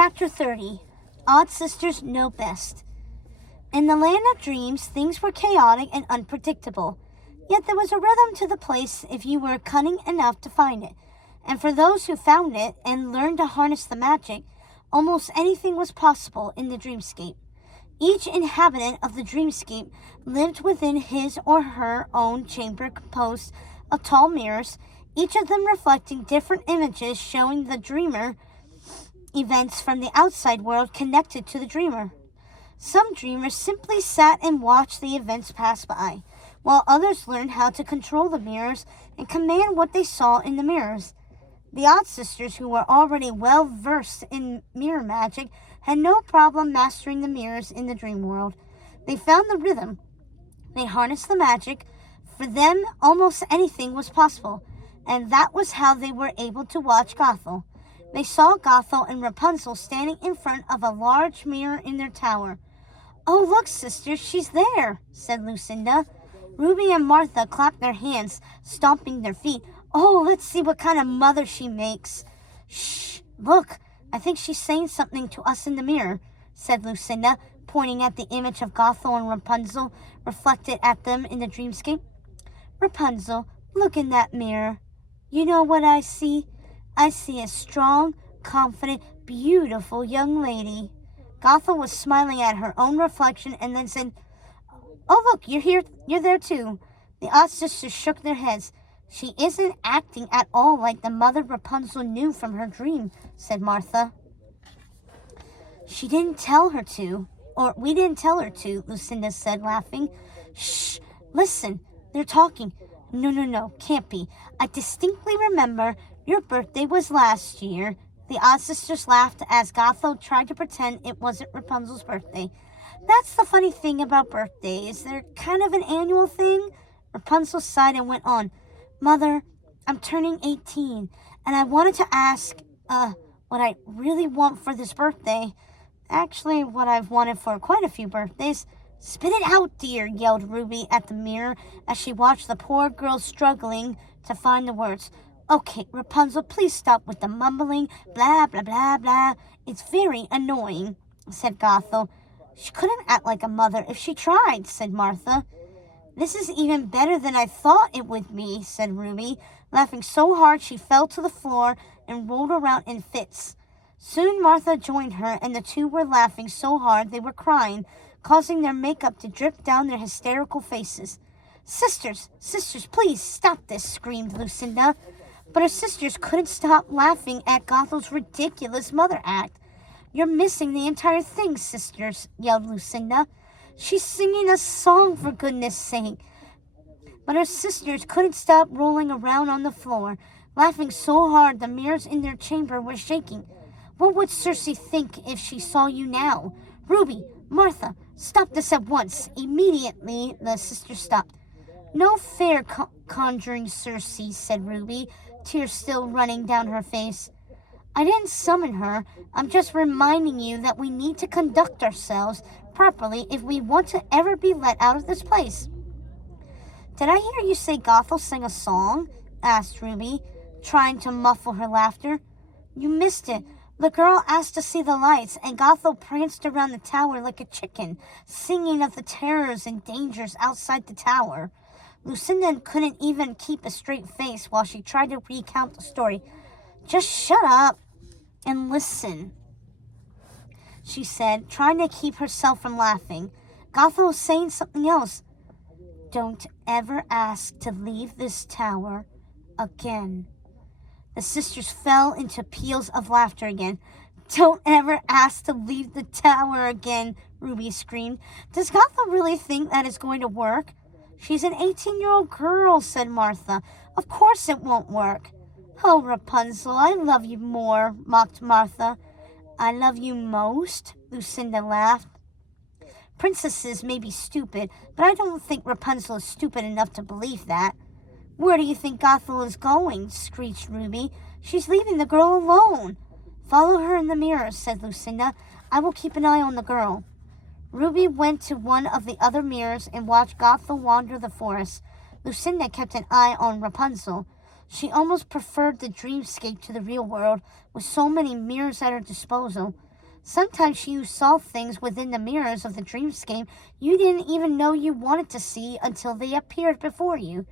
Chapter 30. Odd Sisters Know Best. In the land of dreams, things were chaotic and unpredictable. Yet there was a rhythm to the place if you were cunning enough to find it. And for those who found it and learned to harness the magic, almost anything was possible in the dreamscape. Each inhabitant of the dreamscape lived within his or her own chamber composed of tall mirrors, each of them reflecting different images showing the dreamer events from the outside world connected to the dreamer. Some dreamers simply sat and watched the events pass by, while others learned how to control the mirrors and command what they saw in the mirrors. The Odd Sisters, who were already well versed in mirror magic, had no problem mastering the mirrors in the dream world. They found the rhythm. They harnessed the magic. For them, almost anything was possible, and that was how they were able to watch Gothel. They saw Gothel and Rapunzel standing in front of a large mirror in their tower. "Oh, look, sisters, she's there," said Lucinda. Ruby and Martha clapped their hands, stomping their feet. "Oh, let's see what kind of mother she makes." "Shh, look, I think she's saying something to us in the mirror," said Lucinda, pointing at the image of Gothel and Rapunzel reflected at them in the dreamscape. "Rapunzel, look in that mirror. You know what I see? I see a strong, confident, beautiful young lady." Gothel was smiling at her own reflection and then said, "Oh, look, you're here. You're there too." The Odd Sisters shook their heads. "She isn't acting at all like the mother Rapunzel knew from her dream," said Martha. "She didn't tell her to, or we didn't tell her to," Lucinda said, laughing. "Shh, listen, they're talking." No, can't be. "I distinctly remember your birthday was last year." The Odd Sisters laughed as Gothel tried to pretend it wasn't Rapunzel's birthday. "That's the funny thing about birthdays. They're kind of an annual thing." Rapunzel sighed and went on. "Mother, I'm turning 18, and I wanted to ask, what I really want for this birthday. Actually, what I've wanted for quite a few birthdays." "Spit it out, dear," yelled Ruby at the mirror as she watched the poor girl struggling to find the words. "Okay, Rapunzel, please stop with the mumbling, blah, blah, blah, blah. It's very annoying," said Gothel. "She couldn't act like a mother if she tried," said Martha. "This is even better than I thought it would be," said Ruby, laughing so hard she fell to the floor and rolled around in fits. Soon Martha joined her, and the two were laughing so hard they were crying, causing their makeup to drip down their hysterical faces. Sisters, please stop this," screamed Lucinda. But her sisters couldn't stop laughing at Gothel's ridiculous mother act. "You're missing the entire thing, sisters," yelled Lucinda. "She's singing a song, for goodness sake." But her sisters couldn't stop rolling around on the floor, laughing so hard the mirrors in their chamber were shaking. "What would Circe think if she saw you now? Ruby, Martha, stop this at once." Immediately, the sisters stopped. "No fair conjuring, Circe," said Ruby, tears still running down her face. "I didn't summon her. I'm just reminding you that we need to conduct ourselves properly if we want to ever be let out of this place." "Did I hear you say Gothel sang a song?" asked Ruby, trying to muffle her laughter. "You missed it. The girl asked to see the lights, and Gothel pranced around the tower like a chicken, singing of the terrors and dangers outside the tower." Lucinda couldn't even keep a straight face while she tried to recount the story. "Just shut up and listen," she said, trying to keep herself from laughing. Gothel was saying something else. "Don't ever ask to leave this tower again." The sisters fell into peals of laughter again. "Don't ever ask to leave the tower again," Ruby screamed. "Does Gothel really think that is going to work?" "She's an 18-year-old girl," said Martha. "Of course it won't work." "Oh, Rapunzel, I love you more," mocked Martha. "I love you most," Lucinda laughed. "Princesses may be stupid, but I don't think Rapunzel is stupid enough to believe that." "Where do you think Gothel is going?" screeched Ruby. "She's leaving the girl alone." "Follow her in the mirror," said Lucinda. "I will keep an eye on the girl." Ruby went to one of the other mirrors and watched Gothel wander the forest. Lucinda kept an eye on Rapunzel. She almost preferred the dreamscape to the real world, with so many mirrors at her disposal. Sometimes you saw things within the mirrors of the dreamscape you didn't even know you wanted to see until they appeared before you.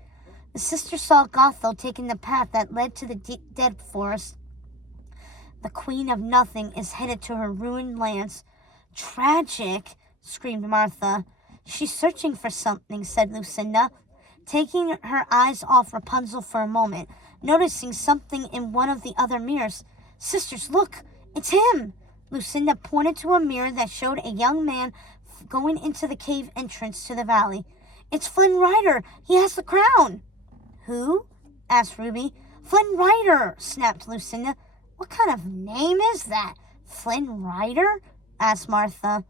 The sisters saw Gothel taking the path that led to the dead forest. The Queen of Nothing is headed to her ruined lands. Tragic, screamed Martha. She's searching for something, said Lucinda, taking her eyes off Rapunzel for a moment, noticing something in one of the other mirrors. Sisters, look, it's him! Lucinda pointed to a mirror that showed a young man going into the cave entrance to the valley. It's Flynn Rider! He has the crown! Who? Asked Ruby. Flynn Rider, snapped Lucinda. What kind of name is that? Flynn Rider? Asked Martha.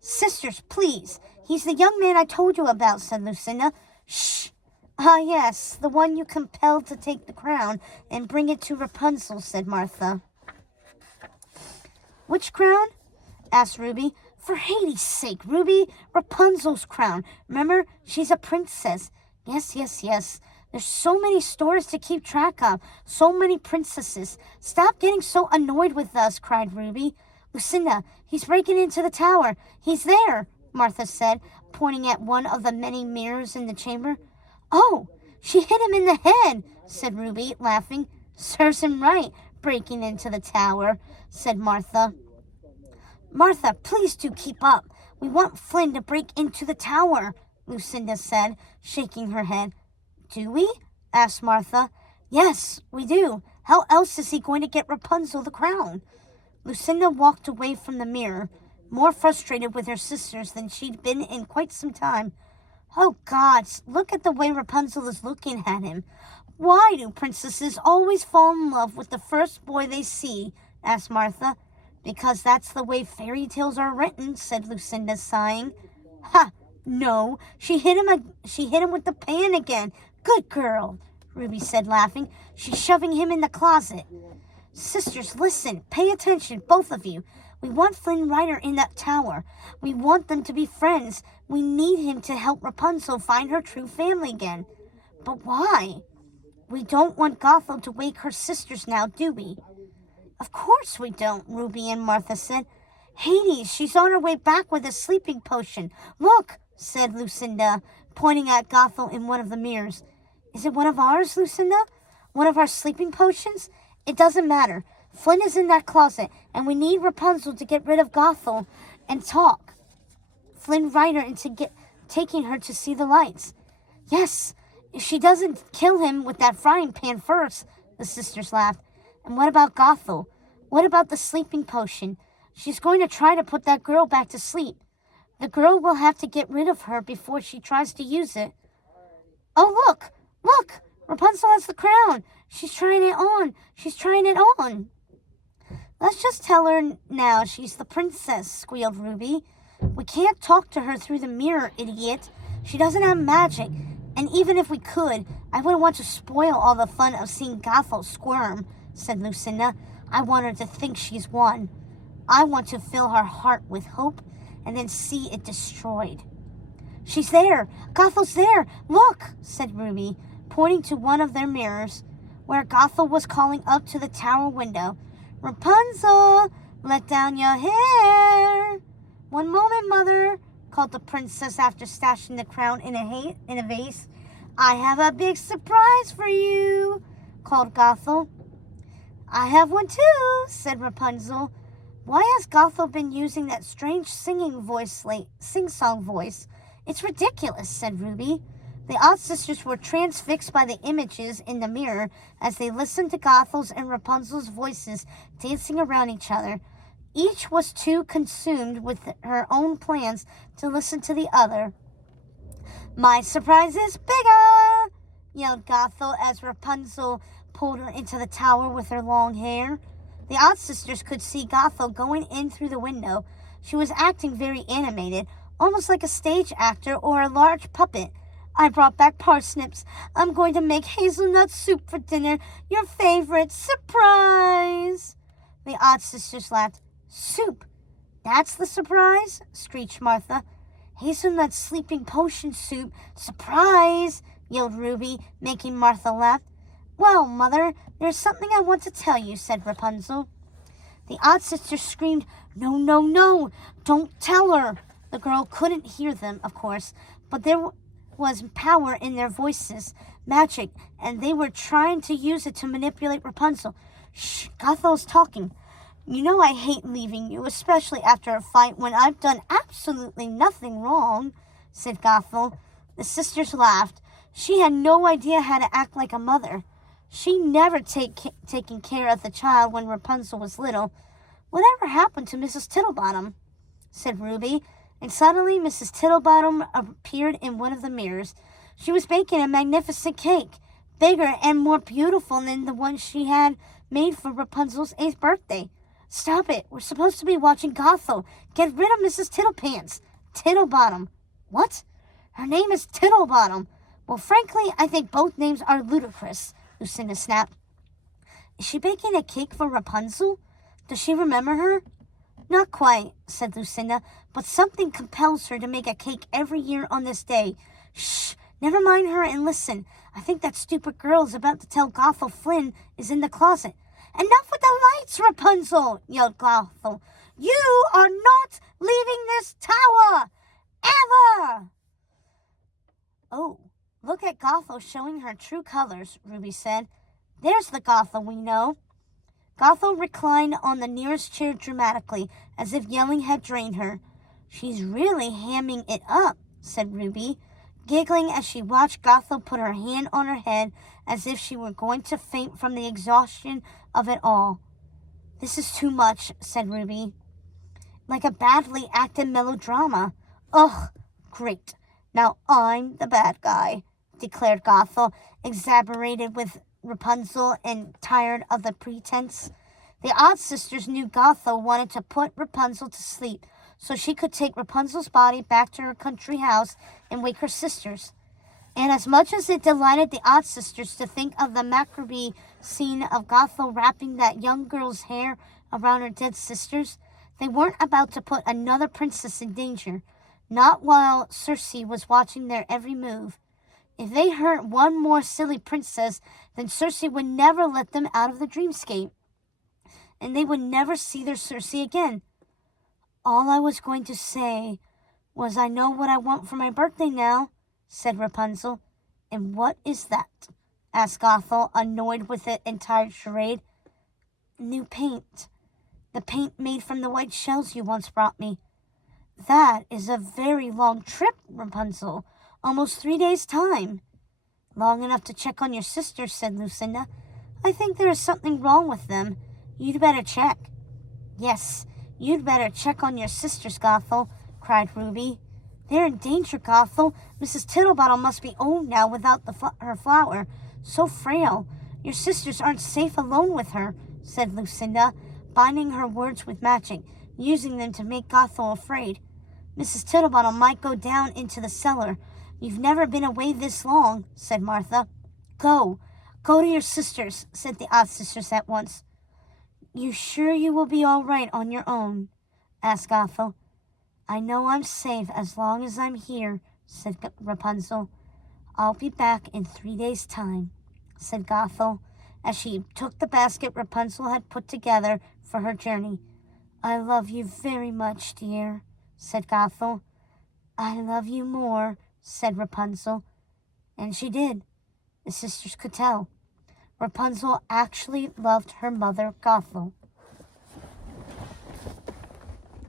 Sisters, please. He's the young man I told you about, said Lucinda. Shh. Ah, yes, the one you compelled to take the crown and bring it to Rapunzel, said Martha. Which crown? Asked Ruby. For Hades' sake, Ruby, Rapunzel's crown. Remember, she's a princess. Yes. There's so many stories to keep track of, so many princesses. Stop getting so annoyed with us, cried Ruby. Lucinda, he's breaking into the tower. He's there, Martha said, pointing at one of the many mirrors in the chamber. Oh, she hit him in the head, said Ruby, laughing. Serves him right, breaking into the tower, said Martha. Martha, please do keep up. We want Flynn to break into the tower, Lucinda said, shaking her head. Do we? Asked Martha. Yes, we do. How else is he going to get Rapunzel the crown? Lucinda walked away from the mirror, more frustrated with her sisters than she'd been in quite some time. Oh, God, look at the way Rapunzel is looking at him. Why do princesses always fall in love with the first boy they see? Asked Martha. Because that's the way fairy tales are written, said Lucinda, sighing. Ha! No, she hit him with the pan again. Good girl, Ruby said, laughing. She's shoving him in the closet. Sisters, listen. Pay attention, both of you. We want Flynn Rider in that tower. We want them to be friends. We need him to help Rapunzel find her true family again. But why? We don't want Gothel to wake her sisters now, do we? Of course we don't, Ruby and Martha said. Hades, she's on her way back with a sleeping potion. Look, said Lucinda, pointing at Gothel in one of the mirrors. Is it one of ours, Lucinda? One of our sleeping potions? It doesn't matter. Flynn is in that closet, and we need Rapunzel to get rid of Gothel and talk Flynn Rider into taking her to see the lights. Yes, if she doesn't kill him with that frying pan first, the sisters laughed. And what about Gothel? What about the sleeping potion? She's going to try to put that girl back to sleep. The girl will have to get rid of her before she tries to use it. Oh, look! Rapunzel has the crown. She's trying it on. Let's just tell her now she's the princess, squealed Ruby. We can't talk to her through the mirror, idiot. She doesn't have magic. And even if we could, I wouldn't want to spoil all the fun of seeing Gothel squirm, said Lucinda. I want her to think she's won. I want to fill her heart with hope and then see it destroyed. She's there. Gothel's there. Look, said Ruby, pointing to one of their mirrors, where Gothel was calling up to the tower window. Rapunzel, let down your hair. One moment, Mother, called the princess after stashing the crown in a vase. I have a big surprise for you, called Gothel. I have one too, said Rapunzel. Why has Gothel been using that strange sing-song voice? It's ridiculous, said Ruby. The odd sisters were transfixed by the images in the mirror as they listened to Gothel's and Rapunzel's voices dancing around each other. Each was too consumed with her own plans to listen to the other. My surprise is bigger, yelled Gothel as Rapunzel pulled her into the tower with her long hair. The odd sisters could see Gothel going in through the window. She was acting very animated, almost like a stage actor or a large puppet. I brought back parsnips. I'm going to make hazelnut soup for dinner. Your favorite. Surprise! The odd sisters laughed. Soup? That's the surprise? Screeched Martha. Hazelnut sleeping potion soup. Surprise! Yelled Ruby, making Martha laugh. Well, Mother, there's something I want to tell you, said Rapunzel. The odd sisters screamed, "No, no, no! Don't tell her!" The girl couldn't hear them, of course, but there was power in their voices, magic, and they were trying to use it to manipulate Rapunzel. "Shh, Gothel's talking. You know I hate leaving you, especially after a fight when I've done absolutely nothing wrong," said Gothel. The sisters laughed. She had no idea how to act like a mother. She never taken care of the child when Rapunzel was little. "Whatever happened to Mrs. Tittlebottom?" said Ruby, and suddenly Mrs. Tittlebottom appeared in one of the mirrors. She was baking a magnificent cake, bigger and more beautiful than the one she had made for Rapunzel's 8th birthday. "Stop it! We're supposed to be watching Gothel. Get rid of Mrs. Tittlepants." "Tittlebottom." "What? Her name is Tittlebottom." "Well, frankly, I think both names are ludicrous," Lucinda snapped. "Is she baking a cake for Rapunzel? Does she remember her?" "Not quite," said Lucinda, "but something compels her to make a cake every year on this day." "Shh! Never mind her and listen. I think that stupid girl is about to tell Gothel Flynn is in the closet." "Enough with the lights, Rapunzel!" yelled Gothel. "You are not leaving this tower! Ever!" "Oh, look at Gothel showing her true colors," Ruby said. "There's the Gothel we know." Gothel reclined on the nearest chair dramatically, as if yelling had drained her. "She's really hamming it up," said Ruby, giggling as she watched Gothel put her hand on her head as if she were going to faint from the exhaustion of it all. "This is too much," said Ruby. "Like a badly acted melodrama." "Ugh, great. Now I'm the bad guy," declared Gothel, exasperated with Rapunzel and tired of the pretense. The odd sisters knew Gothel wanted to put Rapunzel to sleep so she could take Rapunzel's body back to her country house and wake her sisters. And as much as it delighted the odd sisters to think of the macabre scene of Gothel wrapping that young girl's hair around her dead sisters, they weren't about to put another princess in danger, not while Circe was watching their every move. If they hurt one more silly princess, then Circe would never let them out of the dreamscape, and they would never see their Circe again. "All I was going to say was I know what I want for my birthday now," said Rapunzel. "And what is that?" asked Gothel, annoyed with the entire charade. "New paint. The paint made from the white shells you once brought me." "That is a very long trip, Rapunzel. Almost 3 days' time." "Long enough to check on your sisters," said Lucinda. "I think there is something wrong with them. You'd better check." "Yes, you'd better check on your sisters, Gothel," cried Ruby. "They're in danger, Gothel. Mrs. Tittlebottom must be old now without her flower. So frail. Your sisters aren't safe alone with her," said Lucinda, binding her words with magic, using them to make Gothel afraid. "Mrs. Tittlebottom might go down into the cellar. You've never been away this long," said Martha. Go to your sisters," said the odd sisters at once. "You sure you will be all right on your own?" asked Gothel. "I know I'm safe as long as I'm here," said Rapunzel. "I'll be back in 3 days' time," said Gothel, as she took the basket Rapunzel had put together for her journey. "I love you very much, dear," said Gothel. "I love you more," said Rapunzel. And she did. The sisters could tell. Rapunzel actually loved her mother, Gothel.